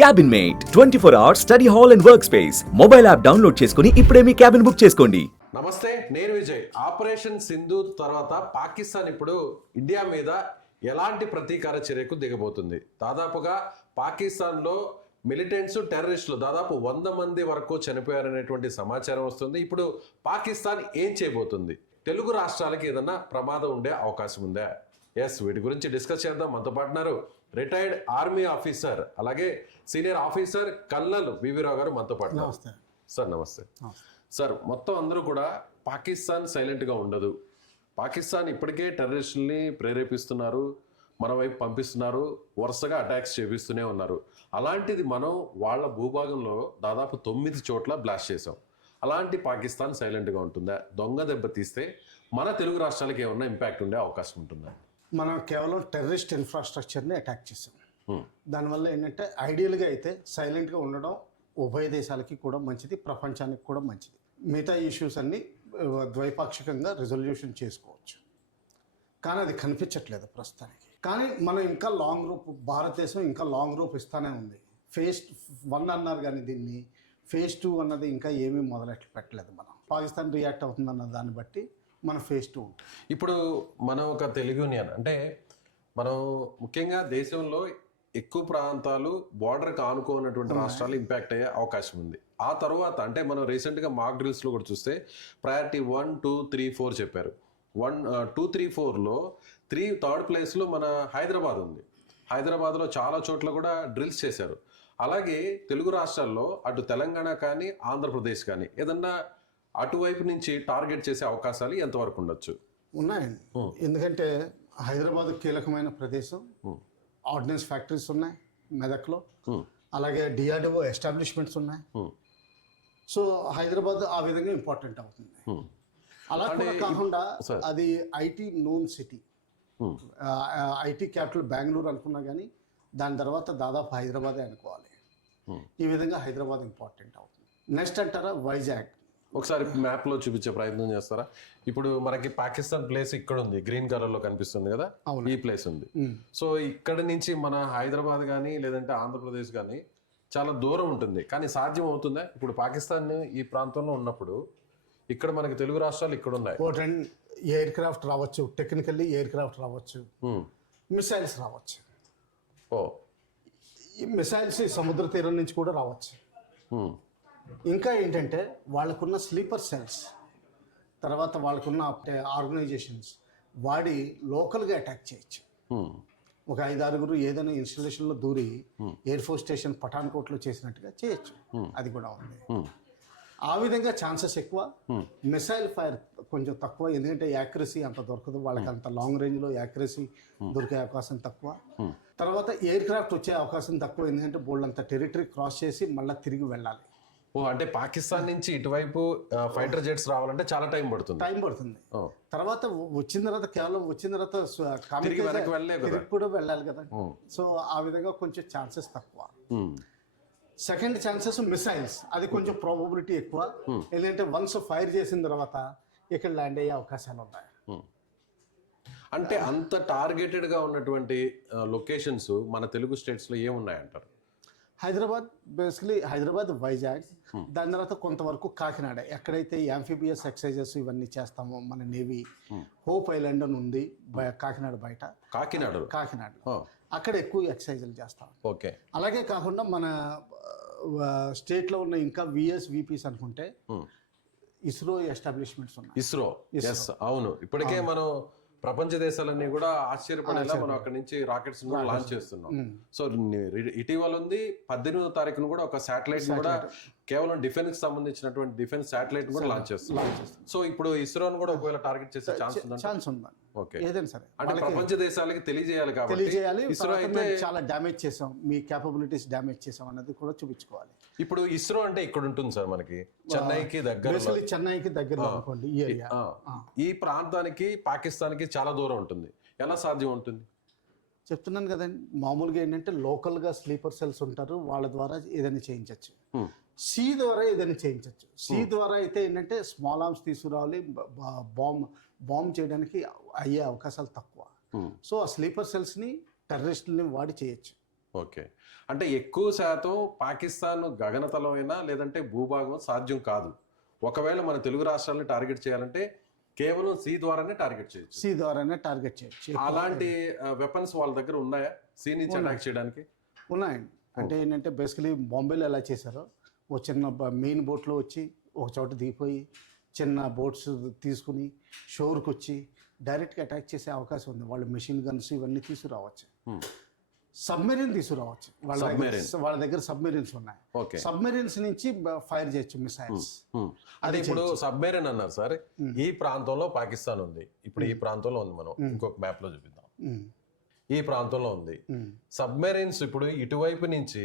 Cabin mate 24 hours study hall and work space mobile app download చేసుకుని ఇప్పుడే మీ cabin book చేసుకోండి. నమస్తే, నేను విజయ్. ఆపరేషన్ సింధూర్ తర్వాత పాకిస్తాన్ ఇప్పుడు ఇండియా మీద ఎలాంటి ప్రతీకార చర్యకు దిగబోతుంది? దాదాపుగా పాకిస్తాన్లో మిలిటెంట్స్ టెర్రరిస్టులు దాదాపు 100 మంది వరకు చనిపోయారనేటువంటి సమాచారం వస్తుంది. ఇప్పుడు పాకిస్తాన్ ఏం చేయబోతుంది? తెలుగు రాష్ట్రాలకి ఏదన్నా ప్రమాదం ఉండే అవకాశం ఉందా? ఎస్, వీటి గురించి డిస్కస్ చేద్దాం. మనతో పాటున్నారు రిటైర్డ్ ఆర్మీ ఆఫీసర్, అలాగే సీనియర్ ఆఫీసర్ కల్నల్ వివి రావు గారు మనతో పాటు. సార్ నమస్తే. సార్, మొత్తం అందరూ కూడా పాకిస్తాన్ సైలెంట్గా ఉండదు, పాకిస్తాన్ ఇప్పటికే టెర్రరిస్టుల్ని ప్రేరేపిస్తున్నారు, మన వైపు పంపిస్తున్నారు, వరుసగా అటాక్స్ చేపిస్తూనే ఉన్నారు. అలాంటిది మనం వాళ్ళ భూభాగంలో దాదాపు 9 చోట్ల బ్లాస్ట్ చేసాం. అలాంటి పాకిస్తాన్ సైలెంట్గా ఉంటుందా? దొంగ దెబ్బ తీస్తే మన తెలుగు రాష్ట్రాలకి ఏమన్నా ఇంపాక్ట్ ఉండే అవకాశం ఉంటుందా? మనం కేవలం టెర్రరిస్ట్ ఇన్ఫ్రాస్ట్రక్చర్ని అటాక్ చేసాం. దానివల్ల ఏంటంటే ఐడియల్గా అయితే సైలెంట్గా ఉండడం ఉభయ దేశాలకి కూడా మంచిది, ప్రపంచానికి కూడా మంచిది. మిగతా ఇష్యూస్ అన్నీ ద్వైపాక్షికంగా రిజల్యూషన్ చేసుకోవచ్చు. కానీ అది కనిపించట్లేదు ప్రస్తుతానికి. కానీ మనం ఇంకా లాంగ్ రూప్, భారతదేశం ఇంకా లాంగ్ రూప్ ఇస్తానే ఉంది. ఫేజ్ 1 అన్నారు కానీ దీన్ని ఫేజ్ 2 అన్నది ఇంకా ఏమీ మొదలెట్లు పెట్టలేదు. మనం పాకిస్తాన్ రియాక్ట్ అవుతుందన్న దాన్ని బట్టి మన ఫేజ్ 2 ఉంటుంది. ఇప్పుడు మనం ఒక తెలుగు యూనియన్ అంటే మనం ముఖ్యంగా దేశంలో ఎక్కువ ప్రాంతాలు బార్డర్కి ఆనుకోనటువంటి రాష్ట్రాలు ఇంపాక్ట్ అయ్యే అవకాశం ఉంది. ఆ తర్వాత అంటే మనం రీసెంట్గా మాక్ డ్రిల్స్లో కూడా చూస్తే ప్రయారిటీ 1, 2, 3, 4 చెప్పారు. 1, 2, 3, 4లో థర్డ్ ప్లేస్లో మన హైదరాబాద్ ఉంది. హైదరాబాద్లో చాలా చోట్ల కూడా డ్రిల్స్ చేశారు. అలాగే తెలుగు రాష్ట్రాల్లో అటు తెలంగాణ కానీ ఆంధ్రప్రదేశ్ కానీ ఏదన్నా అటువైపు నుంచి టార్గెట్ చేసే అవకాశాలు ఎంతవరకు ఉండొచ్చు? ఉన్నాయండి. ఎందుకంటే హైదరాబాద్ కీలకమైన ప్రదేశం. ఆర్డినెన్స్ ఫ్యాక్టరీస్ ఉన్నాయి మెదక్లో, అలాగే డిఆర్డిఓ ఎస్టాబ్లిష్మెంట్స్ ఉన్నాయి. సో హైదరాబాద్ ఆ విధంగా ఇంపార్టెంట్ అవుతుంది. అలా కూడా కాకుండా అది IT known city, IT capital Bengaluru అనుకున్నా కానీ దాని తర్వాత దాదాపు హైదరాబాదే అనుకోవాలి. ఈ విధంగా హైదరాబాద్ ఇంపార్టెంట్ అవుతుంది. నెక్స్ట్ అంటారా వైజాగ్. ఒకసారి మ్యాప్లో చూపించే ప్రయత్నం చేస్తారా? ఇప్పుడు మనకి పాకిస్తాన్ ప్లేస్ ఇక్కడ ఉంది, గ్రీన్ కలర్లో కనిపిస్తుంది కదా, ఈ ప్లేస్ ఉంది. సో ఇక్కడ నుంచి మన హైదరాబాద్ కానీ లేదంటే ఆంధ్రప్రదేశ్ కానీ చాలా దూరం ఉంటుంది. కానీ సాధ్యం అవుతుందా? ఇప్పుడు పాకిస్తాన్ ఈ ప్రాంతంలో ఉన్నప్పుడు ఇక్కడ మనకి తెలుగు రాష్ట్రాలు ఇక్కడ ఉన్నాయి. ఎయిర్ క్రాఫ్ట్ రావచ్చు, టెక్నికల్లీ ఎయిర్ క్రాఫ్ట్ రావచ్చు, మిసైల్స్ రావచ్చు. ఈ మిసైల్స్ సముద్ర తీరం నుంచి కూడా రావచ్చు. ఇంకా ఏంటంటే వాళ్ళకున్న స్లీపర్ సెల్స్, తర్వాత వాళ్ళకున్న ఆర్గనైజేషన్స్ వాడి లోకల్గా అటాక్ చేయొచ్చు. ఒక 5-6 ఏదైనా ఇన్స్టాలేషన్లో దూరి ఎయిర్ ఫోర్స్ స్టేషన్ పఠాన్కోట్లో చేసినట్టుగా చేయొచ్చు. అది కూడా ఉంది. ఆ విధంగా ఛాన్సెస్ ఎక్కువ. మిసైల్ ఫైర్ కొంచెం తక్కువ, ఎందుకంటే యాక్యురసీ అంత దొరకదు వాళ్ళకి. అంత లాంగ్ రేంజ్లో యాక్యురసీ దొరికే అవకాశం తక్కువ. తర్వాత ఎయిర్ క్రాఫ్ట్ వచ్చే అవకాశం తక్కువ, ఎందుకంటే బోల్డ్ అంత టెరిటరీ క్రాస్ చేసి మళ్ళీ తిరిగి వెళ్ళాలి. అంటే పాకిస్తాన్ నుంచి ఇటువైపు ఫైటర్ జెట్స్ రావాలంటే చాలా టైం పడుతుంది. తర్వాత వచ్చిన తర్వాత కేవలం వచ్చిన తర్వాత కూడా వెళ్ళాలి కదా. సో ఆ విధంగా కొంచెం ఛాన్సెస్ తక్కువ. సెకండ్ ఛాన్సెస్ మిసైల్స్, అది కొంచెం ప్రాబబిలిటీ ఎక్కువ. ఎందుకంటే వన్స్ ఫైర్ చేసిన తర్వాత ఇక్కడ ల్యాండ్ అయ్యే అవకాశాలు ఉన్నాయి. అంటే అంత టార్గెటెడ్గా ఉన్నటువంటి లొకేషన్స్ మన తెలుగు స్టేట్స్లో ఏమున్నాయంటారు? హైదరాబాద్, బేసికలీ హైదరాబాద్, వైజాగ్, దాని తర్వాత కొంతవరకు కాకినాడ, ఎక్కడైతే యాంఫిబియస్ ఎక్సర్సైజెస్ ఇవన్నీ చేస్తామో మన నేవీ. హోప్ ఐలాండ్ అని ఉంది కాకినాడ బయట, కాకినాడ అక్కడ ఎక్కువ ఎక్సర్సైజులు చేస్తాం. ఓకే. అలాగే అలాగే కాకుండా మన స్టేట్లో ఉన్న ఇంకా విఎస్విపిస్ అనుకుంటే ఇస్రో ఎస్టాబ్లిష్మెంట్స్ ఉన్నాయి. ఇస్రో, అవును. ఇప్పటికే మనం ప్రపంచ దేశాలన్నీ కూడా ఆశ్చర్యపడేలా మనం అక్కడి నుంచి రాకెట్స్ లాంచ్ చేస్తున్నాం. సో ఇటీవల ఉంది 18వ తారీఖున కూడా ఒక శాటిలైట్ కూడా కేవలం డిఫెన్స్ సంబంధించినటువంటి డిఫెన్స్ శాటిలైట్ కూడా లాంచ్ చేస్తున్నాం. సో ఇప్పుడు ఇస్రోని కూడా ఒకవేళ టార్గెట్ చేసే ఛాన్స్ ఉంది. ఓకే. ఏదైనా సరే అంటే ప్రపంచ దేశాలకి తెలియజేయాలి కాబట్టి ఇస్రో అయితే చాలా డ్యామేజ్ చేసాం, మీ క్యాపబిలిటీస్ డ్యామేజ్ చేసాం అన్నది కూడా చూపించుకోవాలి. ఇప్పుడు ఇస్రో అంటే ఇక్కడ ఉంటుంది సార్, మనకి చెన్నైకి దగ్గర అనుకోండి. ఈ ప్రాంతానికి పాకిస్తాన్కి చాలా దూరం ఉంటుంది. ఎలా సాధ్యం ఉంటుంది? చెప్తున్నాను కదండి, మామూలుగా ఏంటంటే లోకల్గా స్లీపర్ సెల్స్ ఉంటారు, వాళ్ళ ద్వారా ఏదైనా చేయించవచ్చు. సీ ద్వారా ఏదైనా చేయించవచ్చు. సీ ద్వారా అయితే ఏంటంటే స్మాల్ ఆర్మ్స్ తీసుకురావాలి, బాంబ్ చేయడానికి అయ్యే అవకాశాలు తక్కువ. సో ఆ స్లీపర్ సెల్స్ని టెర్రరిస్టులని వాడి చేయొచ్చు. ఓకే, అంటే ఎక్కువ శాతం పాకిస్తాన్ గగనతలమైనా లేదంటే భూభాగం సాధ్యం కాదు. ఒకవేళ మన తెలుగు రాష్ట్రాలను టార్గెట్ చేయాలంటే కేవలం సీ ద్వారానే టార్గెట్ చేయొచ్చు. సీ ద్వారానే టార్గెట్ చేయొచ్చు. అలాంటి వెపన్స్ వాళ్ళ దగ్గర ఉన్నాయా సీ నుంచి అటాక్ చేయడానికి? ఉన్నాయండి. అంటే ఏంటంటే బేసికలీ బాంబేలో ఎలా చేశారో ఓ చిన్న మెయిన్ బోట్లో వచ్చి ఒక చోట దిగిపోయి చిన్న బోట్స్ తీసుకుని షోర్కి వచ్చి డైరెక్ట్గా అటాక్ చేసే అవకాశం ఉంది. వాళ్ళు మెషిన్ గన్స్ ఇవన్నీ తీసుకురావచ్చు, సబ్మెరీన్ తీసుకురావచ్చు. వాళ్ళ దగ్గర సబ్మెరీన్స్ ఉన్నాయి. ఓకే, సబ్మెరీన్స్ నుంచి ఫైర్ చేయొచ్చు మిసైల్స్. అది ఇప్పుడు సబ్మెరీన్ అన్నారు సార్, ఈ ప్రాంతంలో పాకిస్తాన్ ఉంది, ఇప్పుడు ఈ ప్రాంతంలో ఉంది, మనం ఇంకొక మ్యాప్ లో చూపిద్దాం. ఈ ప్రాంతంలో ఉంది సబ్మెరీన్స్. ఇప్పుడు ఇటువైపు నుంచి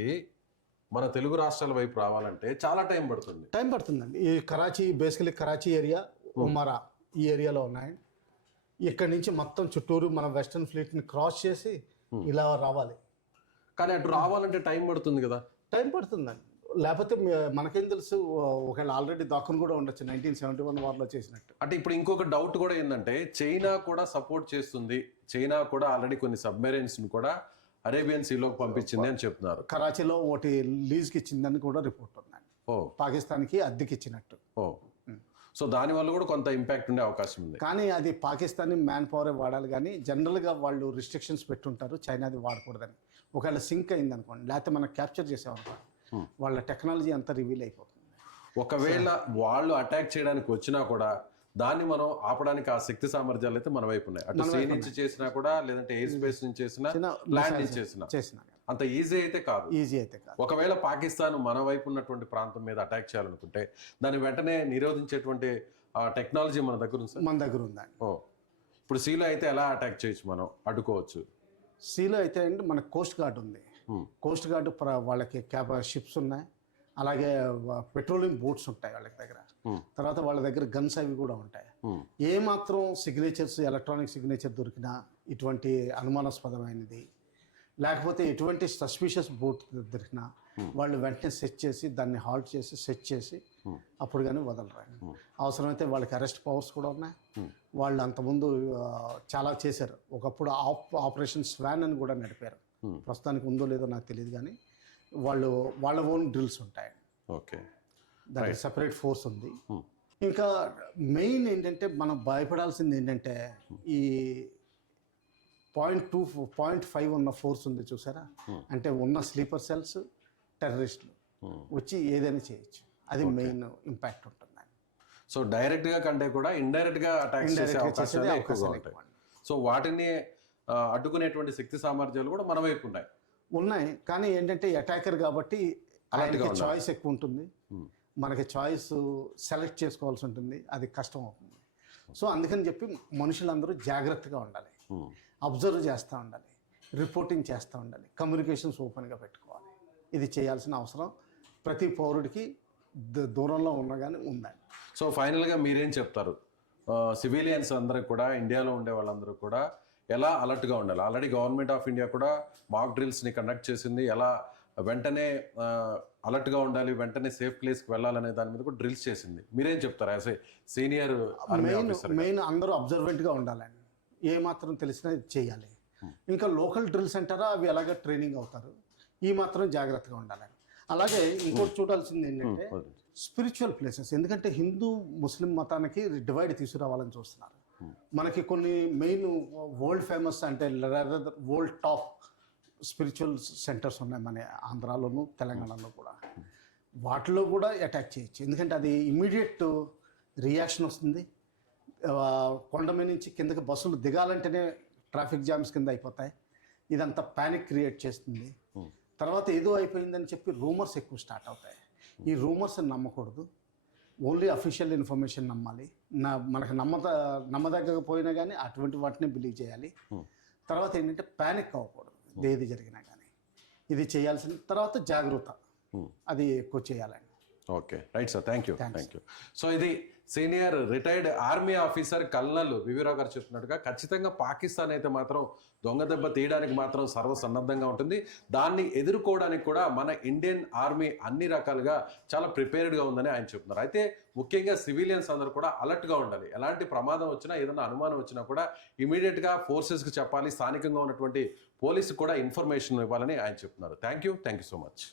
మన తెలుగు రాష్ట్రాల వైపు రావాలంటే చాలా టైం పడుతుందండి. ఈ కరాచీ, బేసికలీ కరాచీ ఏరియా, ఉమరా ఈ ఏరియాలో ఉన్నాయి. ఇక్కడి నుంచి మొత్తం చుట్టూరు మన వెస్టర్న్ ఫ్లీట్ని క్రాస్ చేసి ఇలా రావాలి. కానీ అటు రావాలంటే టైం పడుతుంది కదా. టైం పడుతుందండి. లేకపోతే మనకేం తెలుసు, ఒకవేళ ఆల్రెడీ దాక్కుని కూడా ఉండొచ్చు 1971 వార్లో చేసినట్టు. అంటే ఇప్పుడు ఇంకొక డౌట్ కూడా ఏంటంటే చైనా కూడా సపోర్ట్ చేస్తుంది. చైనా కూడా ఆల్రెడీ కొన్ని సబ్మెరైన్స్ కూడా అరేబియన్ సీలోకి పంపించింది అని చెప్తున్నారు. కరాచీలో ఒకటి లీజ్కి ఇచ్చిందని కూడా రిపోర్ట్ ఉందండి. పాకిస్తాన్కి అద్దెకి ఇచ్చినట్టు. సో దానివల్ల కూడా కొంత ఇంపాక్ట్ ఉండే అవకాశం ఉంది. కానీ అది పాకిస్తాన్ మ్యాన్ పవరే వాడాలి, కానీ జనరల్గా వాళ్ళు రిస్ట్రిక్షన్స్ పెట్టుంటారు చైనాది వాడకూడదని. ఒకవేళ సింక్ అయింది అనుకోండి, లేకపోతే మనం క్యాప్చర్ చేసామనుకోండి, వాళ్ళ టెక్నాలజీ అంతా రివీల్ అయిపోతుంది. ఒకవేళ వాళ్ళు అటాక్ చేయడానికి వచ్చినా కూడా దాన్ని మనం ఆపడానికి ఆ శక్తి సామర్థ్యాలు అయితే మన వైపు ఉన్నాయి. అటు సీ నుంచి చేసినా కూడా, లేదంటే ఎయిర్ స్పేస్ నుంచి చేసినా, ల్యాండ్ నుంచి చేసినా అంత ఈజీ అయితే కాదు. ఒకవేళ పాకిస్తాన్ మన వైపు ఉన్నటువంటి ప్రాంతం మీద అటాక్ చేయాలనుకుంటే దాన్ని వెంటనే నిరోధించేటువంటి టెక్నాలజీ మన దగ్గర ఉంది. మన దగ్గర ఉందండి. ఇప్పుడు సీలో అయితే ఎలా అటాక్ చేయొచ్చు, మనం అడ్డుకోవచ్చు? సీలో అయితే అండి మన కోస్ట్ గార్డ్ ఉంది. కోస్ట్ గార్డ్ వాళ్ళకి షిప్స్ ఉన్నాయి, అలాగే పెట్రోలియం బోట్స్ ఉంటాయి వాళ్ళ దగ్గర. తర్వాత వాళ్ళ దగ్గర గన్స్ అవి కూడా ఉంటాయి. ఏ మాత్రం సిగ్నేచర్స్, ఎలక్ట్రానిక్ సిగ్నేచర్ దొరికినా, ఇటువంటి అనుమానాస్పదమైనది లేకపోతే ఎటువంటి సస్పిషియస్ బోట్ దొరికినా వాళ్ళు వెంటనే సెట్ చేసి దాన్ని హాల్ట్ చేసి సెట్ చేసి అప్పుడు కానీ వదలరు. అవసరమైతే వాళ్ళకి అరెస్ట్ పవర్స్ కూడా ఉన్నాయి. వాళ్ళు అంతకుముందు చాలా చేశారు. ఒకప్పుడు ఆపరేషన్ స్వాన్ అని కూడా నడిపారు. ప్రస్తుతానికి ఉందో లేదో నాకు తెలియదు, కానీ వాళ్ళు వాళ్ళ ఓన్ డ్రిల్స్ ఉంటాయి. ఓకే, దానికి సపరేట్ ఫోర్స్ ఉంది. ఇంకా మెయిన్ ఏంటంటే మనం భయపడాల్సింది ఏంటంటే ఈ 0.5 ఉన్న ఫోర్స్ ఉంది చూసారా, అంటే ఉన్న స్లీపర్ సెల్స్, టెర్రరిస్టులు వచ్చి ఏదైనా చేయొచ్చు. అది మెయిన్ ఇంపాక్ట్ ఉంటుంది. సో డైరెక్ట్గా కంటే కూడా ఇండైరెక్ట్గా అటాక్ చేసే అవకాశాలు ఎక్కువగా ఉంటాయి. సో వాటిని అడ్డుకునేటువంటి శక్తి సామర్థ్యాలు కూడా మన వైపు ఉన్నాయి. కానీ ఏంటంటే అటాకర్ కాబట్టి అలాంటి చాయిస్ ఎక్కువ ఉంటుంది. మనకి చాయిస్ సెలెక్ట్ చేసుకోవాల్సి ఉంటుంది, అది కష్టం అవుతుంది. సో అందుకని చెప్పి మనుషులందరూ జాగ్రత్తగా ఉండాలి, అబ్జర్వ్ చేస్తూ ఉండాలి, రిపోర్టింగ్ చేస్తూ ఉండాలి, కమ్యూనికేషన్స్ ఓపెన్గా పెట్టుకోవాలి. ఇది చేయాల్సిన అవసరం ప్రతి పౌరుడికి దూరంలో ఉన్నా కానీ ఉందండి. సో ఫైనల్గా మీరేం చెప్తారు? సివిలియన్స్ అందరికి కూడా, ఇండియాలో ఉండే వాళ్ళందరూ కూడా ఎలా అలర్ట్గా ఉండాలి? ఆల్రెడీ గవర్నమెంట్ ఆఫ్ ఇండియా కూడా మాక్ డ్రిల్స్ని కండక్ట్ చేసింది. ఎలా వెంటనే అలర్ట్గా ఉండాలి, వెంటనే సేఫ్ ప్లేస్కి వెళ్ళాలనే దాని మీద కూడా డ్రిల్స్ చేసింది. మీరేం చెప్తారు as a senior army officer? Main అందరూ అబ్జర్వెంట్గా ఉండాలండి. ఏ మాత్రం తెలిసినా చేయాలి. ఇంకా లోకల్ డ్రిల్స్ అంటారా, అవి ఎలాగ ట్రైనింగ్ అవుతారు. ఈ మాత్రం జాగ్రత్తగా ఉండాలని. అలాగే ఇంకోటి చూడాల్సింది ఏంటంటే స్పిరిచువల్ ప్లేసెస్. ఎందుకంటే హిందూ ముస్లిం మతానికి డివైడ్ తీసుకురావాలని చూస్తున్నారు. మనకి కొన్ని మెయిన్ వరల్డ్ ఫేమస్ అంటే వరల్డ్ టాప్ స్పిరిచువల్ సెంటర్స్ ఉన్నాయి మన ఆంధ్రాలోను తెలంగాణలో కూడా. వాటిలో కూడా అటాక్ చేయొచ్చు. ఎందుకంటే అది ఇమ్మీడియట్ రియాక్షన్ వస్తుంది. కొండ మీద నుంచి కిందకి బస్సులు దిగాలంటేనే ట్రాఫిక్ జామ్స్ కింద అయిపోతాయి. ఇదంతా ప్యానిక్ క్రియేట్ చేస్తుంది. తర్వాత ఏదో అయిపోయిందని చెప్పి రూమర్స్ ఎక్కువ స్టార్ట్ అవుతాయి. ఈ రూమర్స్ నమ్మకూడదు, ఓన్లీ అఫీషియల్ ఇన్ఫర్మేషన్ నమ్మాలి. మనకు నమ్మదగ్గకపోయినా కానీ అటువంటి వాటిని బిలీవ్ చేయాలి. తర్వాత ఏంటంటే ప్యానిక్ అవ్వకూడదు ఏది జరిగినా కానీ. ఇది చేయాల్సిన తర్వాత జాగ్రత్త అది ఎక్కువ చేయాలండి. Okay right sir, thank you. So ఇది senior retired army officer colonel Vivirao గారు చెప్తున్నట్టుగా ఖచ్చితంగా పాకిస్తాన్ అయితే మాత్రం దొంగ దెబ్బ తీయడానికి మాత్రం సర్వసన్నద్ధంగా ఉంటుంది. దాన్ని ఎదుర్కోవడానికి కూడా మన ఇండియన్ ఆర్మీ అన్ని రకాలుగా చాలా ప్రిపేర్డ్గా ఉందని ఆయన చెప్తున్నారు. అయితే ముఖ్యంగా సివిలియన్స్ అందరూ కూడా అలర్ట్గా ఉండాలి. ఎలాంటి ప్రమాదం వచ్చినా, ఏదైనా అనుమానం వచ్చినా కూడా ఇమీడియట్గా ఫోర్సెస్కి చెప్పాలి. స్థానికంగా ఉన్నటువంటి పోలీసుకు కూడా ఇన్ఫర్మేషన్ ఇవ్వాలని ఆయన చెప్తున్నారు. Thank you so much.